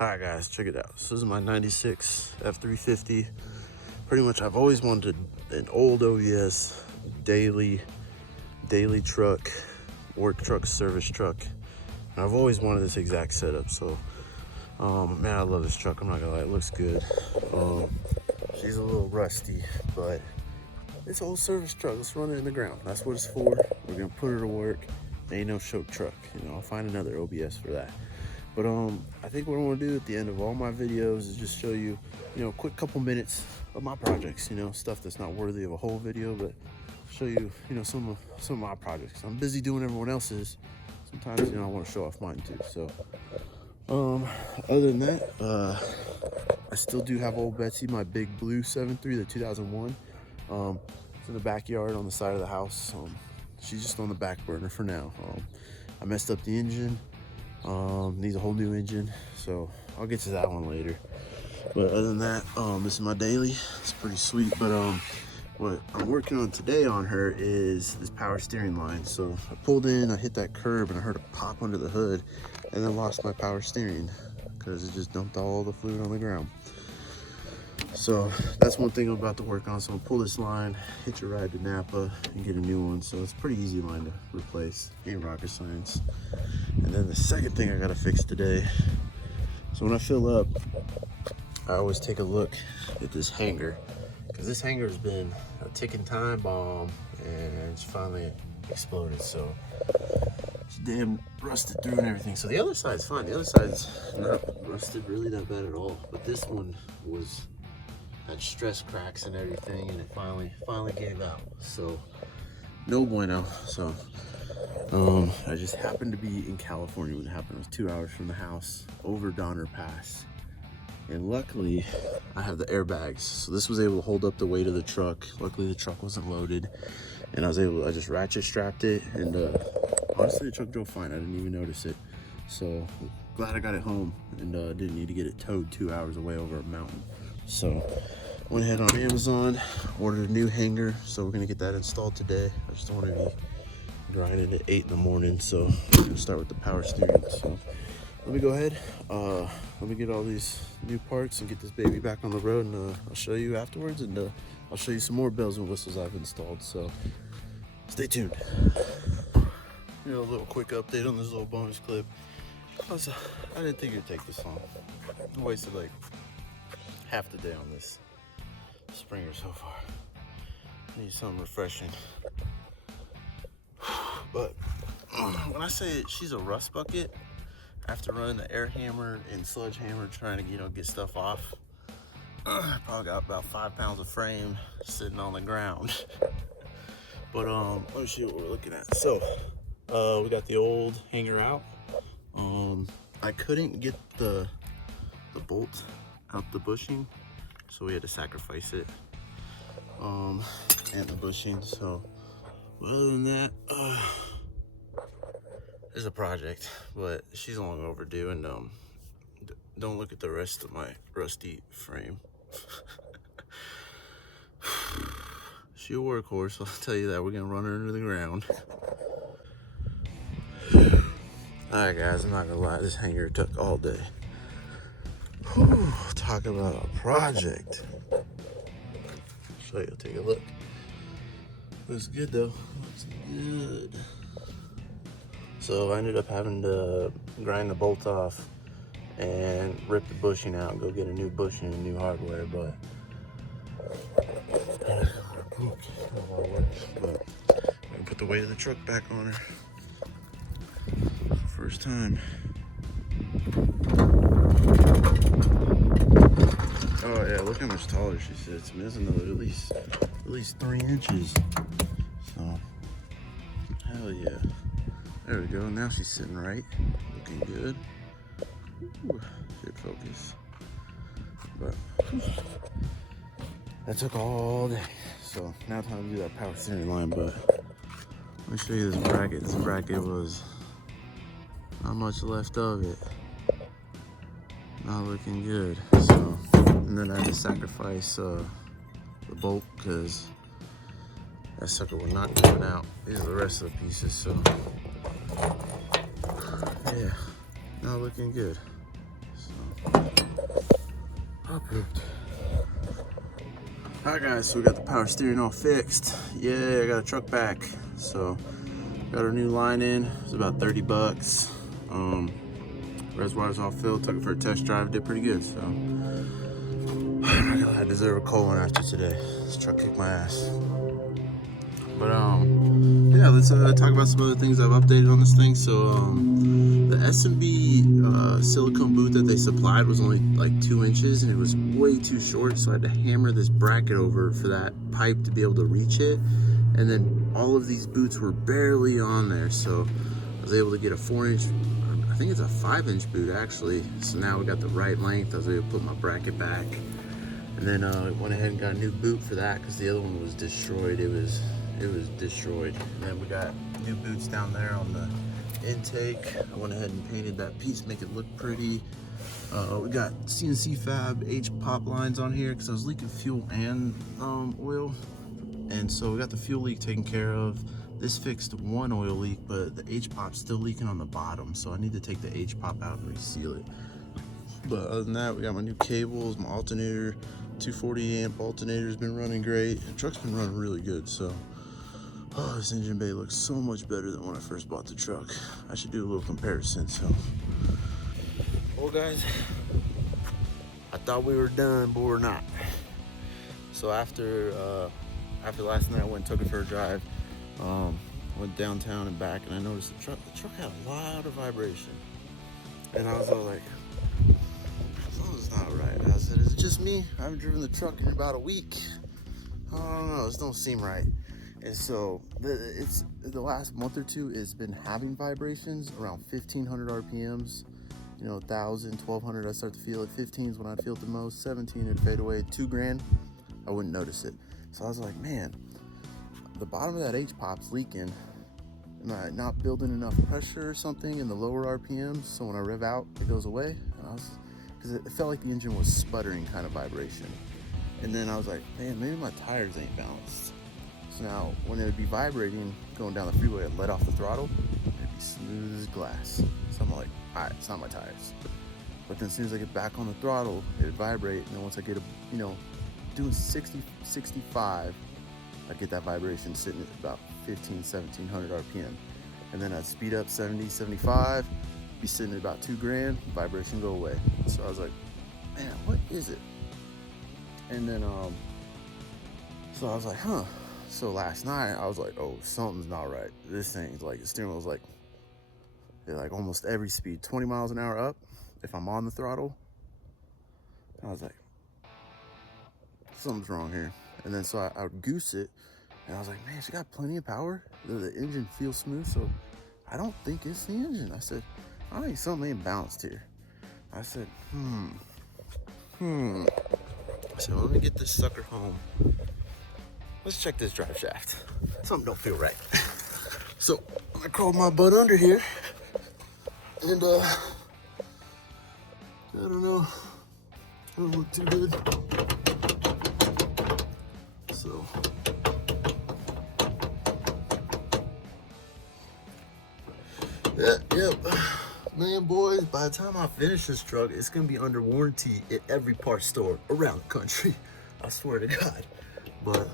Alright guys, check it out. So this is my 96 F350. Pretty much I've always wanted an old OBS daily truck, work truck, service truck. And I've always wanted this exact setup. So man, I love this truck. I'm not gonna lie, it looks good. She's a little rusty, but it's an old service truck. Let's run it in the ground. That's what it's for. We're gonna put her to work. Ain't no show truck. You know, I'll find another OBS for that. But I think what I want to do at the end of all my videos is just show you, a quick couple minutes of my projects. Stuff that's not worthy of a whole video, but show you, some of my projects. I'm busy doing everyone else's. Sometimes, I want to show off mine too. So, other than that, I still do have old Betsy, my big blue 7.3, the 2001. It's in the backyard on the side of the house. She's just on the back burner for now. I messed up the engine. Needs a whole new engine, so I'll get to that one later. But other than that, this is my daily. It's pretty sweet. But what I'm working on today on her is this power steering line. So I pulled in, I hit that curb, and I heard a pop under the hood, and then lost my power steering because it just dumped all the fluid on the ground. So that's one thing I'm about to work on. So I'll pull this line, hitch a ride to Napa, and get a new one. So it's a pretty easy line to replace. Ain't rocket science. And then the second thing I gotta fix today. So when I fill up, I always take a look at this hanger, because this hanger has been a ticking time bomb, and it's finally exploded. So it's damn rusted through and everything. So the other side's fine. The other side's not rusted really that bad at all. But this one had stress cracks and everything, and it finally gave out. So no bueno. So I just happened to be in California when it happened. I was 2 hours from the house over Donner Pass, and luckily I have the airbags, so this was able to hold up the weight of the truck. Luckily the truck wasn't loaded, and I just ratchet strapped it, and honestly the truck drove fine. I didn't even notice it. So glad I got it home and didn't need to get it towed 2 hours away over a mountain. So went ahead on Amazon, ordered a new hanger, so we're gonna get that installed today. I just don't want to be grinding at 8 in the morning, so we're gonna start with the power steering. So let me go ahead, let me get all these new parts and get this baby back on the road, and I'll show you afterwards, and I'll show you some more bells and whistles I've installed. So stay tuned. A little quick update on this little bonus clip. I didn't think it'd take this long. I wasted like half the day on this Springer so far. Need something refreshing. But when I say she's a rust bucket, after running the air hammer and sludge hammer trying to get stuff off, I probably got about 5 pounds of frame sitting on the ground. But let me see what we're looking at. So we got the old hanger out. I couldn't get the bolt out the bushing, so we had to sacrifice it, and the bushing. So other than that, it's a project, but she's long overdue. And don't look at the rest of my rusty frame. She's a workhorse, I'll tell you that. We're gonna run her into the ground. Alright guys, I'm not gonna lie, this hanger took all day. Whew, talk about a project. Show you, take a look. Looks good though, looks good. So I ended up having to grind the bolt off and rip the bushing out and go get a new bushing and new hardware, but I can put the weight of the truck back on her. First time. Oh yeah, look how much taller she sits. I mean, that's another at least 3 inches. So hell yeah. There we go. Now she's sitting right, looking good. Ooh, good focus. But that took all day. So now time to do that power steering line. But let me show you this bracket. This bracket was not much left of it. Not looking good. So, and then I had to sacrifice the bolt because that sucker was not coming out. These are the rest of the pieces. So yeah, not looking good. So Alright guys, so we got the power steering all fixed. Yeah, I got a truck back. So got our new line in. It's about 30 bucks. Reservoir's all filled, took it for a test drive, did pretty good. So I'm not gonna lie, I deserve a cold one after today. This truck kicked my ass. But yeah, let's talk about some other things I've updated on this thing. So the S&B silicone boot that they supplied was only like 2 inches, and it was way too short, so I had to hammer this bracket over for that pipe to be able to reach it. And then all of these boots were barely on there, so I was able to get a 4-inch, I think it's a 5-inch boot actually. So now we got the right length. I was able to put my bracket back, and then went ahead and got a new boot for that because the other one was destroyed. It was destroyed. And then we got new boots down there on the intake. I went ahead and painted that piece, make it look pretty. We got CNC Fab H pop lines on here because I was leaking fuel and oil, and so we got the fuel leak taken care of. This fixed one oil leak, but the H pop's still leaking on the bottom, so I need to take the H pop out and reseal it. But other than that, we got my new cables, my alternator, 240 amp alternator's been running great. The truck's been running really good, so oh, this engine bay looks so much better than when I first bought the truck. I should do a little comparison. So, well guys, I thought we were done, but we're not. So after last night, I went and took it for a drive. Went downtown and back, and I noticed the truck had a lot of vibration. And I was all like, something's not right. I said, is it just me? I haven't driven the truck in about a week. I don't know, this don't seem right. And so the last month or two it's been having vibrations around 1500 RPMs, 1000, 1200. I start to feel it. 15 is when I feel it the most. 17 it'd fade away. 2 grand, I wouldn't notice it. So I was like, man, the bottom of that H pop's leaking. Am I not building enough pressure or something in the lower RPMs? So when I rev out, it goes away. Because it felt like the engine was sputtering kind of vibration. And then I was like, man, maybe my tires ain't balanced. So now when it would be vibrating going down the freeway, I'd let off the throttle, it'd be smooth as glass. So I'm like, all right, it's not my tires. But then as soon as I get back on the throttle, it'd vibrate. And then once I get doing 60, 65, I'd get that vibration sitting at about 1700 RPM. And then I'd speed up 70, 75, be sitting at about 2 grand, vibration go away. So I was like, man, what is it? And then, so I was like, huh. So last night I was like, oh, something's not right. This thing's like, the steering wheel's like almost every speed, 20 miles an hour up if I'm on the throttle. I was like, something's wrong here. And then so I would goose it, and I was like, man, she got plenty of power. The engine feels smooth, so I don't think it's the engine. I said, I think something ain't balanced here. I said, I said, well, let me get this sucker home. Let's check this drive shaft. Something don't feel right. So I crawled my butt under here, and I don't know, it doesn't look too good. So yep. Man, boys, by the time I finish this truck, it's gonna be under warranty at every parts store around the country. I swear to God. But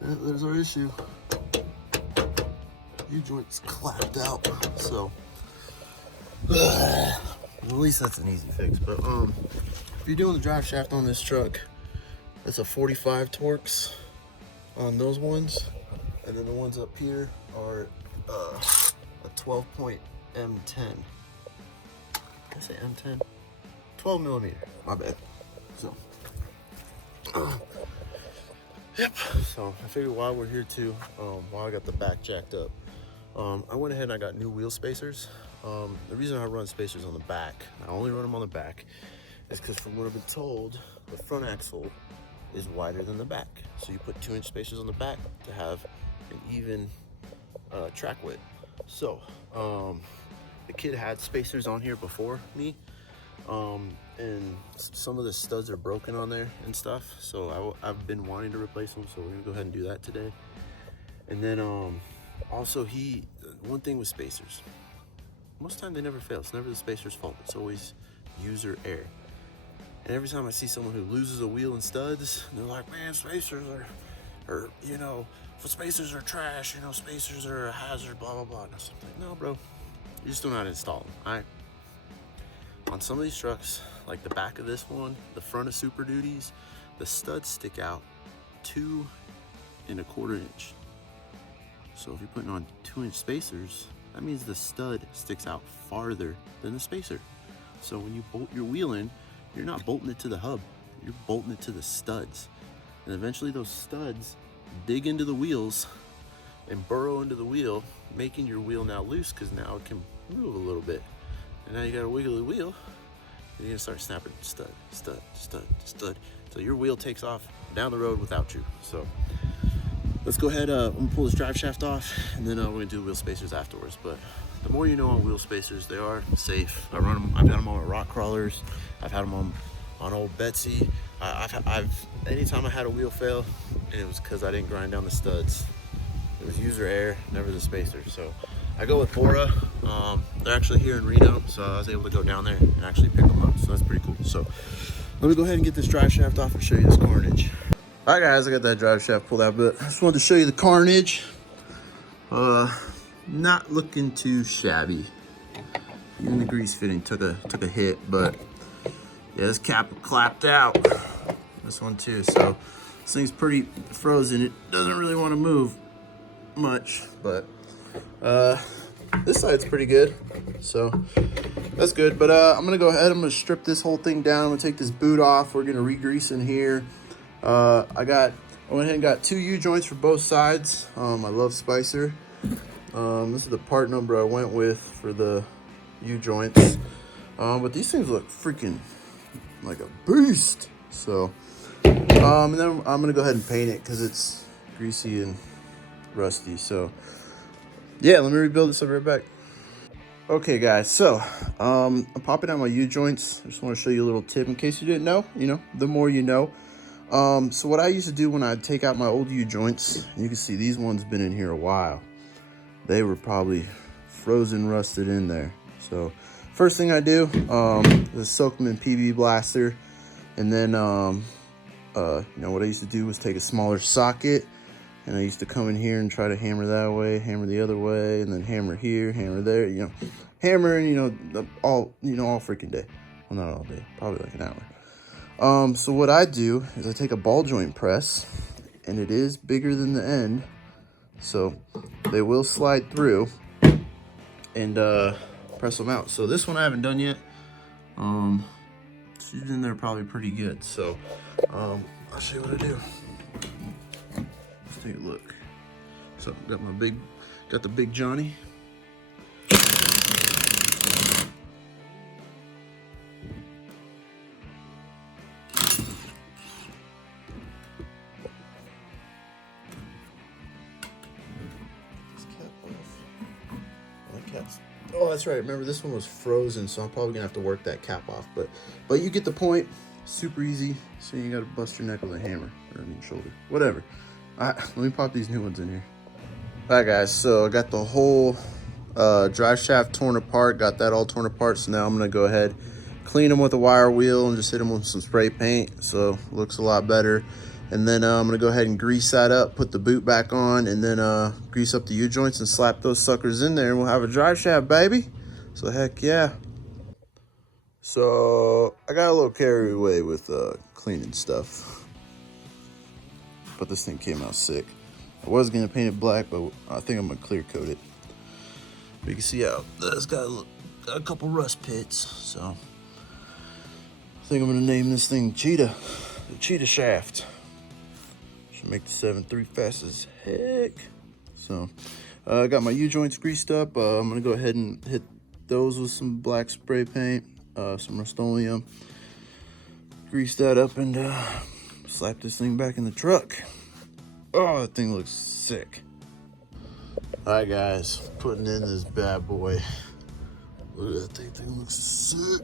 there's our issue. U-joint's clapped out, so at least that's an easy fix. But if you're doing the drive shaft on this truck, it's a 45 Torx on those ones, and then the ones up here are a 12-point M10. Did I say M10? 12 millimeter. My bad. So. Yep. So I figured while we're here too, while I got the back jacked up, I went ahead and I got new wheel spacers. The reason I run spacers on the back, I only run them on the back, is because from what I've been told, the front axle is wider than the back. So you put 2-inch spacers on the back to have an even track width. So the kid had spacers on here before me, and some of the studs are broken on there and stuff, so I've been wanting to replace them, so we're gonna go ahead and do that today. And then also one thing with spacers, most of the time they never fail. It's never the spacer's fault. It's always user error. And every time I see someone who loses a wheel in studs, they're like, man, spacers are, you know, spacers are trash, you know, spacers are a hazard, blah, blah, blah. And I was like, no, bro, you just don't know how to install them, all right? On some of these trucks, like the back of this one, the front of Super Duties, the studs stick out 2 1/4 inch. So if you're putting on 2-inch spacers, that means the stud sticks out farther than the spacer. So when you bolt your wheel in, you're not bolting it to the hub, you're bolting it to the studs. And eventually those studs dig into the wheels and burrow into the wheel, making your wheel now loose because now it can move a little bit. And now you got a wiggly wheel, and you're gonna start snapping stud, stud, stud, stud. So your wheel takes off down the road without you. So let's go ahead, I'm gonna pull this drive shaft off, and then we're gonna do wheel spacers afterwards. But the more you know on wheel spacers, they are safe. I run them, I've had them on rock crawlers, I've had them on old Betsy. Anytime I had a wheel fail, and it was because I didn't grind down the studs. It was user error, never the spacer. So I go with Bora. They're actually here in Reno, so I was able to go down there and actually pick them up. So that's pretty cool. So let me go ahead and get this drive shaft off and show you this carnage. All right, guys, I got that drive shaft pulled out, but I just wanted to show you the carnage. Not looking too shabby. Even the grease fitting took a hit, but yeah, this cap clapped out. This one too. So this thing's pretty frozen. It doesn't really want to move much, but this side's pretty good, so that's good. But I'm gonna go ahead, I'm gonna strip this whole thing down. I'm gonna take this boot off. We're gonna re-grease in here. I went ahead and got 2 U-joints for both sides. I love Spicer. This is the part number I went with for the U-joints. But these things look freaking like a beast. So and then I'm gonna go ahead and paint it because it's greasy and rusty. So yeah, let me rebuild this. I'll be right back. Okay, guys, so I'm popping out my U-joints. I just want to show you a little tip in case you didn't know. You know, the more you know. So what I used to do when I take out my old U-joints, you can see these ones been in here a while. They were probably frozen, rusted in there. So first thing I do is soak them in PB Blaster, and then you know what I used to do was take a smaller socket, and I used to come in here and try to hammer that way, hammer the other way, and then hammer here, hammer there, you know, hammering, you know, all freaking day. Well, not all day, probably like an hour. So what I do is I take a ball joint press, and it is bigger than the end, so they will slide through, and press them out. So this one I haven't done yet. She's in there probably pretty good. So I'll show you what I do. Let's take a look. So got the big Johnny. Oh, that's right. Remember, this one was frozen, so I'm probably gonna have to work that cap off. But you get the point. Super easy. So you gotta bust your neck with a hammer, or I mean shoulder, whatever. All right, let me pop these new ones in here. All right, guys. So I got the whole drive shaft torn apart. Got that all torn apart. So now I'm gonna go ahead, clean them with a wire wheel, and just hit them with some spray paint. So it looks a lot better. And then I'm gonna go ahead and grease that up, put the boot back on, and then grease up the U-joints and slap those suckers in there, and we'll have a drive shaft, baby. So heck yeah. So I got a little carried away with cleaning stuff, but this thing came out sick. I was gonna paint it black, but I think I'm gonna clear coat it. But you can see how it's got a couple rust pits. So I think I'm gonna name this thing Cheetah, the Cheetah Shaft. Should make the 7.3 fast as heck. So I got my U-joints greased up. I'm gonna go ahead and hit those with some black spray paint, some Rust-Oleum. Grease that up and slap this thing back in the truck. Oh, that thing looks sick. All right, guys, putting in this bad boy. Look at that thing. Thing looks sick.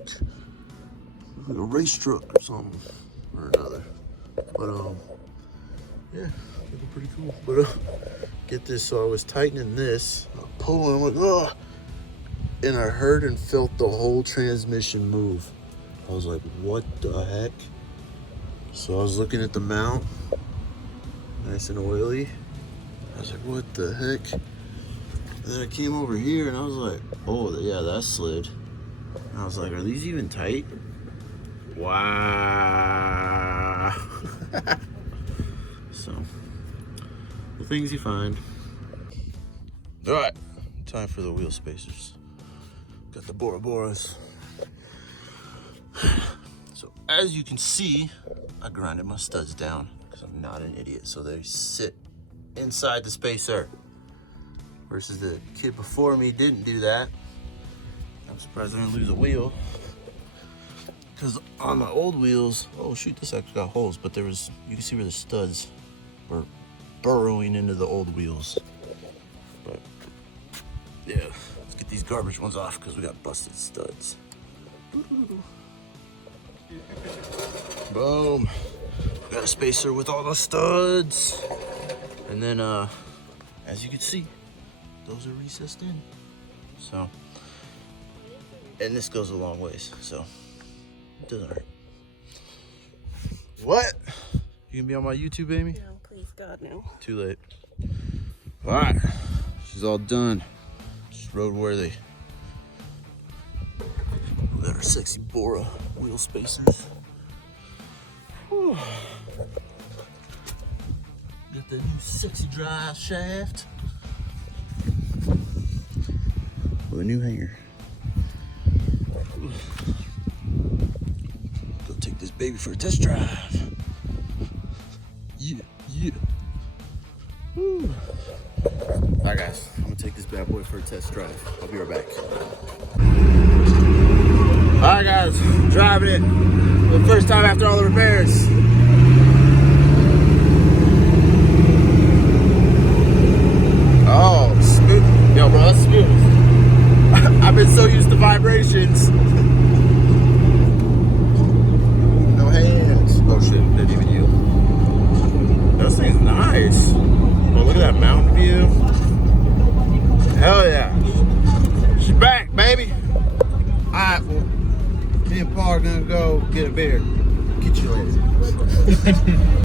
Looks like a race truck or something or another. But yeah, looking pretty cool. But get this, so I was tightening this, pulling, I'm like, oh, and I heard and felt the whole transmission move. I was like, what the heck? So I was looking at the mount, nice and oily. I was like, what the heck? And then I came over here and I was like, oh yeah, that slid. And I was like, are these even tight? Wow. So, the things you find. All right, time for the wheel spacers. Got the Bora Boras. So as you can see, I grinded my studs down because I'm not an idiot. So they sit inside the spacer. Versus the kid before me didn't do that. I'm surprised I didn't lose a wheel. Because on my old wheels, oh shoot, this actually got holes, but there was, you can see where the studs were burrowing into the old wheels. But yeah, let's get these garbage ones off because we got busted studs. Boom. Got a spacer with all the studs. And then, as you can see, those are recessed in. So, and this goes a long ways, so it doesn't hurt. What? You gonna be on my YouTube, Amy? No, please, God, no. Too late. All right, she's all done. She's roadworthy. We got our sexy Bora wheel spacers. Whew. Got the new sexy drive shaft with a new hanger. Go take this baby for a test drive. Yeah, yeah. Woo. All right, guys, I'm gonna take this bad boy for a test drive. I'll be right back. All right, guys, driving it for the first time after all the repairs. Oh, smooth. Yo, bro, that's smooth. I've been so used to vibrations. No hands. Oh shit, didn't even yield. This thing's nice. Oh, look at that mountain view. Hell yeah. She's back, baby. Alright, well, me and Paul are gonna go get a beer. Get you later.